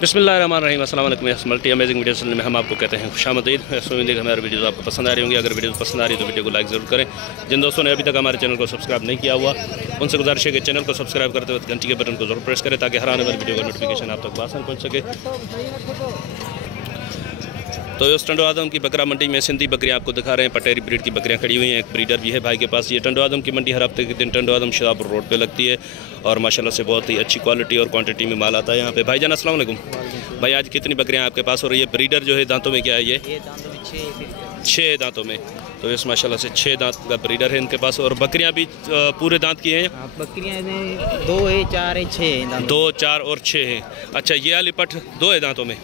बिस्मिल्लाहिर्रहमानिर्रहीम। अस्सलाम वालेकुम। मल्टी अमेजिंग वीडियो चैनल में हम आपको कहते हैं खुशामदीद। उम्मीद है कि हमारी वीडियोज़ आपको पसंद आ रही होंगी। अगर वीडियो पसंद आ रही है तो वीडियो को लाइक ज़रूर करें। जिन दोस्तों ने अभी तक हमारे चैनल को सब्सक्राइब नहीं किया हुआ उनसे गुजारिश है कि चैनल को सब्सक्राइब करते वक्त घंटी के बटन को जरूर प्रेस करें ताकि हर आने वाली वीडियो का नोटिफिकेशन आप तक आसान पहुँच सके। तो इस टंडो आदम की बकरा मंडी में सिंधी बकरियां आपको दिखा रहे हैं। पटेरी ब्रीड की बकरियां खड़ी हुई हैं। एक ब्रीडर भी है भाई के पास। ये टंडो आदम की मंडी हर हफ्ते के दिन टंडो आदम शाहपुर रोड पे लगती है और माशाल्लाह से बहुत ही अच्छी क्वालिटी और क्वांटिटी में माल आता है यहाँ पे। भाईजान अस्सलाम वालेकुम। भाई आज कितनी बकरियां आपके पास हो रही है? ब्रीडर जो है दांतों में क्या है? ये दांतों में 6 दांतों में। तो इस माशाल्लाह से 6 दांत का ब्रीडर है इनके पास। और बकरियां भी पूरे दांत की हैं? बकरियां 2 है, 4 है, 6 है। 2, 4 और 6 हैं। अच्छा, ये वाली पठ 2 है दांतों में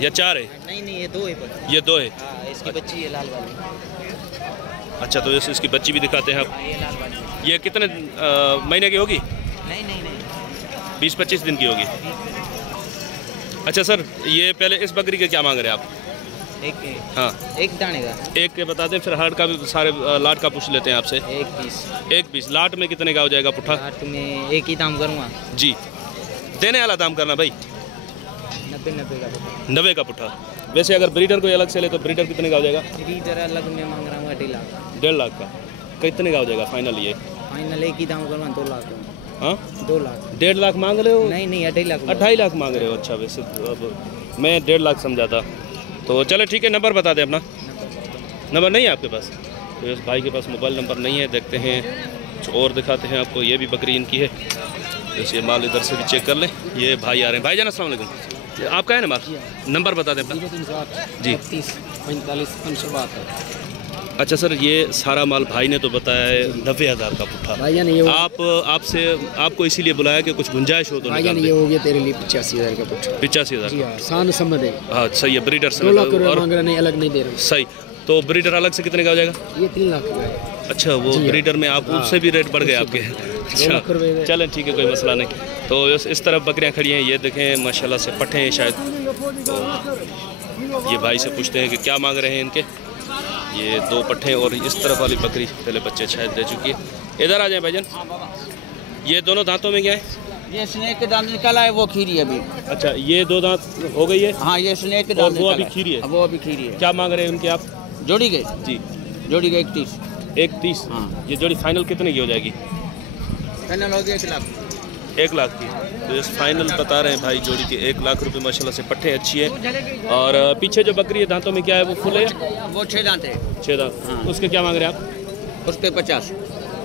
या 4 है? नहीं ये 2 है। ये 2 है। इसकी बच्ची है लाल वाली। अच्छा, तो इसकी बच्ची भी दिखाते हैं आप। ये लाल वाली। ये कितने महीने की होगी? नहीं 20-25 दिन की होगी। अच्छा सर, ये पहले इस बकरी के क्या मांग रहे हैं आप? एक दाने का। एक के बता दें, फिर हार्ड का भी सारे लाट का पूछ लेते हैं आपसे। एक पीस लाट में कितने का हो जाएगा पुट्ठा? लाट में एक ही दाम करूँगा जी। देने वाला दाम करना भाई। 90 का पुट्ठा। वैसे अगर ब्रीडर कोई अलग से ले तो ब्रीडर कितने का हो जाएगा? ब्रीडर अलग में मांग रहा हूँ 1.5 लाख। 1.5 लाख का कितने का हो जाएगा फाइनल? ये फाइनल एक ही दाम करूँगा 2 लाख। हाँ 2 लाख। 1.5 लाख मांग रहे हो? नहीं 2.5 लाख। 2.5 लाख मांग रहे हो? अच्छा, वैसे अब मैं 1.5 लाख समझा था। तो चले ठीक है, नंबर बता दें अपना। नंबर नहीं है आपके पास? तो इस भाई के पास मोबाइल नंबर नहीं है। देखते हैं कुछ और दिखाते हैं आपको। ये भी बकरी इनकी है। जैसे माल इधर से भी चेक कर लें। ये भाई आ रहे हैं। भाईजान अस्सलाम वालेकुम। आपका है नंबर? नंबर बता दें अपना। जी 45 572। अच्छा सर, ये सारा माल भाई ने तो बताया है 90,000 का पुट्ठा। भाईजान ये आपसे आपको इसीलिए बुलाया कि कुछ गुंजाइश हो तो भाईजान ये हो गया तेरे लिए 85,000 का पुट्ठा। 85,000। शान समझ है। हाँ सही है। ब्रीडर से 2 लाख और मांग रहा, नहीं अलग नहीं दे रहा। सही। तो ब्रीडर अलग से कितने का हो जाएगा? ये 3 लाख का है। अच्छा, वो ब्रीडर में आप उससे भी रेट बढ़ गए आपके? अच्छा चलें ठीक है, कोई मसला नहीं। तो इस तरफ बकरियां खड़ी हैं। ये देखें माशाल्लाह से पट्ठे हैं शायद। तो ये भाई से पूछते हैं कि क्या मांग रहे हैं इनके। ये 2 पट्ठे और इस तरफ वाली बकरी पहले बच्चे शायद दे चुकी है। इधर आ जाए भाईजान। ये दोनों दांतों में क्या है? ये स्नेक के दांत निकला है, वो खीरी है अभी। अच्छा, ये 2 दांत हो गई है? हाँ ये स्नेक के दांत, वो अभी खीरी है। वो अभी खीरी है। क्या मांग रहे हैं उनके आप? जोड़ी गए जी, जोड़ी गए 31। 31। हाँ। ये जोड़ी फाइनल कितने की हो जाएगी? फाइनल हो गया 1 लाख। 1 लाख की। तो इस फाइनल बता रहे हैं भाई जोड़ी के 1 लाख रुपए। माशाल्लाह से पट्ठे अच्छी है। और पीछे जो बकरी है दांतों में क्या है? वो फुल है? वो 6 दांत है। 6 दांत। हाँ। उसके क्या मांग रहे हैं आप? उसके 50।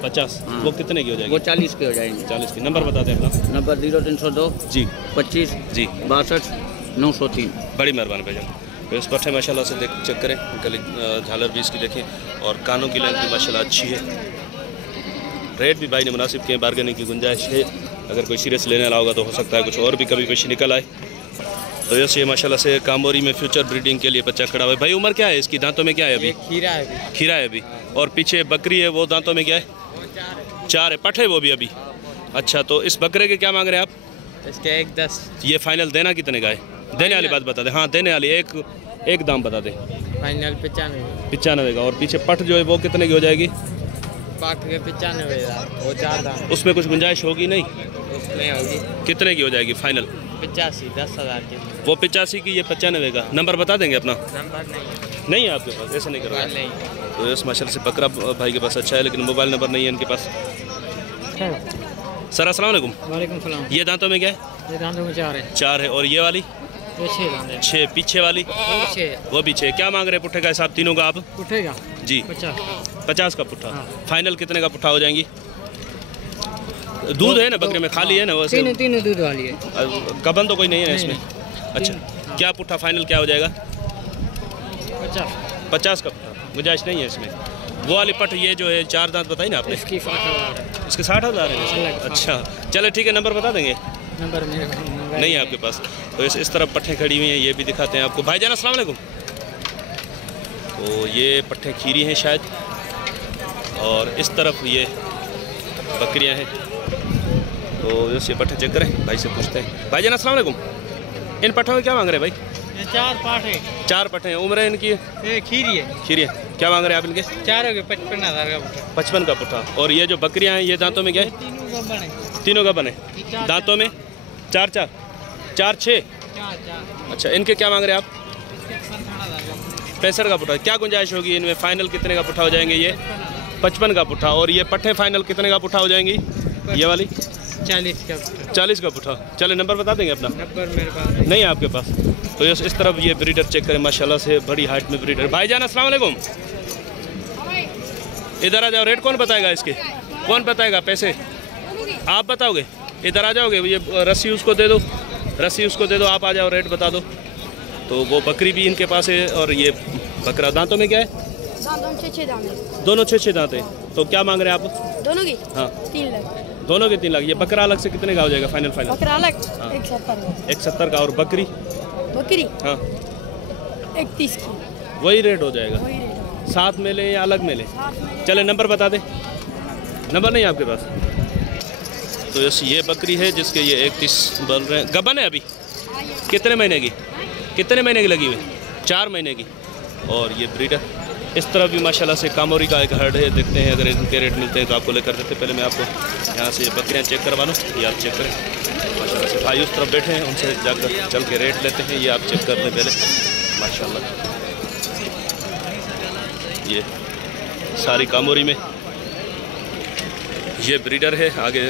50। हाँ। वो कितने की हो जाएगी? वो 40 के हो जाएंगे। 40 की। नंबर बता दें अपना। नंबर 0302 जी 25 जी 62 903। बड़ी मेहरबानी भाईजान। तो इस पट्ठे माशाल्लाह से चेक करें। गली झालर भी इसकी देखें और कानों की लेंथ भी माशाल्लाह अच्छी है। रेट भी भाई ने मुनासिब किए, बार्गेनिंग की गुंजाइश है। अगर कोई सीरियस लेने वाला होगा तो हो सकता है कुछ और भी कभी पेशी निकल आए। तो ये माशाल्लाह से कामोरी में फ्यूचर ब्रीडिंग के लिए बच्चा खड़ा हुआ है। भाई उम्र क्या है इसकी? दांतों में क्या है अभी? खीरा है। खीरा है अभी। और पीछे बकरी है, वो दांतों में क्या है? 4 है। पट्ठे वो भी अभी। अच्छा, तो इस बकरे के क्या मांग रहे हैं आप? इसके 1.10। ये फाइनल देना कितने का है? देने वाली बात बता दें। हाँ देने वाली। एक दाम बता दें। फाइनल 95 का। और पीछे पट जो है वो कितने की हो जाएगी? पाठ के 95 वो 4 दाम। उसमें कुछ गुंजाइश होगी नहीं? उसमें होगी। कितने की हो जाएगी फाइनल? 85 10,000 की। वो 85 की, ये 95 का। नंबर बता देंगे अपना? नंबर नहीं है आपके पास? ऐसे नहीं करोगे? नहीं। तो इस माशाल्लाह से बकरा भाई के पास अच्छा है, लेकिन मोबाइल नंबर नहीं है इनके पास। सर अस्सलाम वालेकुम। वालेकुम सलाम। ये दांतों में क्या है? ये दांतों में 4 है। 4 है। और ये वाली? ये 6 दांत है। 6। पीछे वाली? वो भी 6। क्या मांग रहे हैं पुट्ठे का हिसाब तीनों का आप? उठेगा जी 50 का पुट्ठा। हाँ। फाइनल कितने का पुट्ठा हो जाएंगी? दूध है ना बकरे में? खाली है ना? वैसे तीनों दूध वाली है। गबन तो कोई नहीं है इसमें? अच्छा, क्या पुट्ठा फाइनल क्या हो जाएगा? 50 का पुट्ठा। गुंजाइश नहीं है इसमें। वो वाली पट ये जो है 4 दांत बताई ना आपने? इसकी 60,000 है। इसके 60,000 है? अच्छा चले ठीक है। नंबर बता देंगे? नंबर मेरे नहीं है आपके पास? तो इस तरफ पट्ठे खड़ी हुई हैं, ये भी दिखाते हैं आपको। भाईजान अस्सलाम वालेकुम। तो ये पट्ठे खीरी हैं शायद। और इस तरफ ये बकरियां हैं। तो ये पट्ठे चेक करें, भाई से पूछते हैं। भाईजान अस्सलाम वालेकुम। इन पट्ठों में क्या मांग रहे हैं भाई? 4 पाठ है। 4 पट्ठे हैं। उम्र है इनकी? ये खीरी है। खीरी है। क्या मांग रहे हैं आप इनके? 4 हो गए 55,000 का पुट्ठा। 55 का पुट्ठा। और ये जो बकरियां हैं ये दांतों में क्या है? तीनों का बने। तीनों का बने। दांतों में 4 4 4 6 अच्छा, इनके क्या मांग रहे हैं आप? 65 का पुट्ठा। क्या गुंजाइश होगी इनमें? फाइनल कितने का पुट्ठा हो जाएंगे ये? 55 का पुट्ठा। और ये पट्ठे फाइनल कितने का पुट्ठा हो जाएंगी ये वाली? 40 का पुट्ठा। चले नंबर बता देंगे अपना? नंबर मेरे पास नहीं है आपके पास? तो इस तरफ ये ब्रीडर चेक करें, माशाल्लाह से बड़ी हाइट में ब्रीडर। भाईजान अस्सलाम वालेकुम, इधर आ जाओ। रेट कौन बताएगा इसके? कौन बताएगा? पैसे आप बताओगे? इधर आ जाओगे। ये रस्सी उसको दे दो, रस्सी उसको दे दो, आप आ जाओ, रेट बता दो। तो वो बकरी भी इनके पास है और ये बकरा। दांतों में क्या है? दोनों 6 दांत है। तो क्या मांग रहे हैं आप दोनों की? हाँ 3 लाख। दोनों के 3 लाख। ये बकरा अलग से कितने का हो जाएगा फाइनल? बकरा अलग हाँ। 170 का। और बकरी? बकरी हाँ 31 की। वही रेट हो जाएगा। वही रेट है। साथ में ले या अलग में ले? चले नंबर बता दे। नंबर नहीं है आपके पास? तो ये बकरी है जिसके ये 31 बोल रहे हैं। गबन है अभी? कितने महीने की? कितने महीने की लगी हुई? 4 महीने की। और ये ब्रीडर। इस तरफ भी माशाल्लाह से कामोरी का एक हर्ड है। देखते हैं अगर इनके रेट मिलते हैं तो आपको लेकर देते। पहले मैं आपको यहाँ से बकरियाँ चेक करवा लूँ, ये आप चेक करें। माशाल्लाह से भाई उस तरफ बैठे हैं, उनसे जाकर चल के रेट लेते हैं। ये आप चेक कर लें पहले। माशाल्लाह ये सारी कामोरी में ये ब्रीडर है। आगे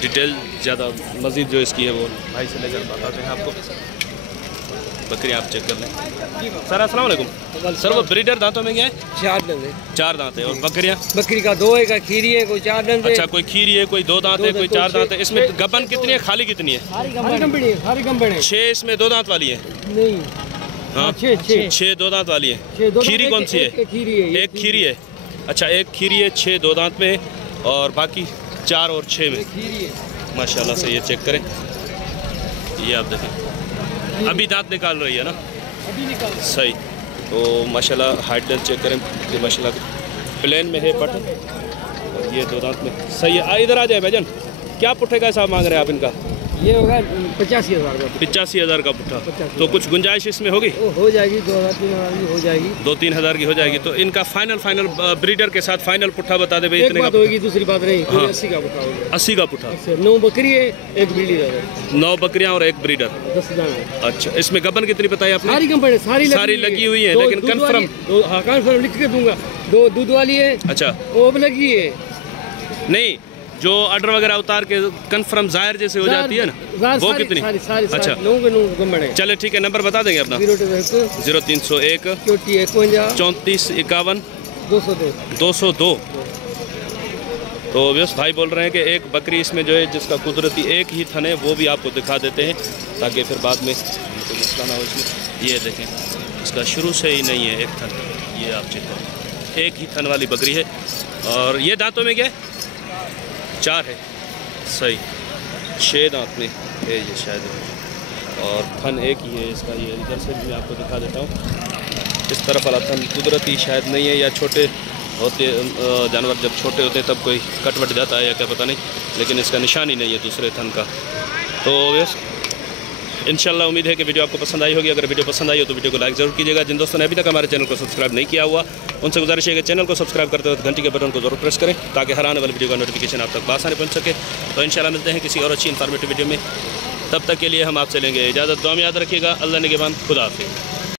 डिटेल ज़्यादा मज़ीद जो इसकी है वो भाई से लेकर बताते हैं आपको। बकरी आप चेक कर लें। सर अस्सलाम वालेकुम। सर वो ब्रीडर दांतों में क्या है? 4 दांत है। 4 दांत है। और बकरियाँ? बकरी का 2 है, का खीरी है, कोई 4 दांत है। अच्छा, कोई खीरी है, कोई 2 दांत है, कोई 4 दांत है। इसमें गबन कितनी है, खाली कितनी है? सारी कंपनी है। 6 इसमें 2 दांत वाली है। नहीं हाँ 6 2 दांत वाली है। खीरी कौन सी है? एक खीरी है। अच्छा, एक खीरी है 6 2 दांत में, और बाकी 4 और 6 में। माशाल्लाह से ये चेक करें। ये आप देखें अभी दांत निकाल रही है ना? अभी निकाल सही। तो माशाल्लाह हाइट डेल चेक करें। ये माशाल्लाह प्लेन में है पट, और ये 2 दांत में सही है। इधर आ जाए भाईजान। क्या पुट्ठे का हिसाब मांग रहे हैं आप इनका? ये होगा 85,000 का। 85,000 का पुट्ठा। तो कुछ गुंजाइश इसमें होगी? हो जाएगी 2,000-3,000 की हो जाएगी। 2-3 हज़ार की हो जाएगी। तो इनका फाइनल ब्रीडर के साथ फाइनल पुट्ठा बता दे भाई। इतने बात होगी, दूसरी बात नहीं। हाँ। 80 का पुट्ठा होगा। 80 का पुट्ठा। 9 बकरी है, 1 ब्रीडर है। 9 बकरियां और 1 ब्रीडर। 10 दाना। अच्छा, इसमें गबन कितनी बताई आपने? सारी कंपनी सारी लगी हुई है, लेकिन कंफर्म? हाँ कंफर्म लिख के दूंगा। 2 दूध वाली है। अच्छा, वो भी लगी है। नहीं जो ऑर्डर वगैरह उतार के कंफर्म जाहिर जैसे हो जाती है ना, वो कितनी? अच्छा चले ठीक है। नंबर बता देंगे अपना? 0301 34 51 202। तो व्यस्त भाई बोल रहे हैं कि एक बकरी इसमें जो है जिसका कुदरती एक ही थन है, वो भी आपको दिखा देते हैं ताकि फिर बाद में कोई मसला ना हो इसमें। ये देखें, इसका शुरू से ही नहीं है एक थन। ये आप चेक करें, एक ही थन वाली बकरी है। और ये दांतों में क्या है? 4 है। सही। 6 दांत में है ये शायद, और थन एक ही है इसका। ये इधर से भी मैं आपको दिखा देता हूँ। इस तरफ वाला थन कुदरती शायद नहीं है, या छोटे होते जानवर जब छोटे होते हैं तब कोई कटवट जाता है या क्या पता नहीं, लेकिन इसका निशान ही नहीं है दूसरे थन का। तो यस, इंशाल्लाह उम्मीद है कि वीडियो आपको पसंद आई होगी। अगर वीडियो पसंद आई हो तो वीडियो को लाइक ज़रूर कीजिएगा। जिन दोस्तों ने अभी तक हमारे चैनल को सब्सक्राइब नहीं किया हुआ, उनसे गुजारिश है कि चैनल को सब्सक्राइब करते वक्त घंटी के बटन को जरूर प्रेस करें ताकि हर आने वाली वीडियो का नोटिफिकेशन आप तक बआसानी पहुंच सके। तो इंशाल्लाह मिलते हैं किसी और अच्छी इन्फॉर्मेटिव वीडियो में। तब तक के लिए हम आपसे लेंगे इजाज़त। दुआ में याद रखिएगा। अल्लाह निगहबान। खुदा हाफिज़।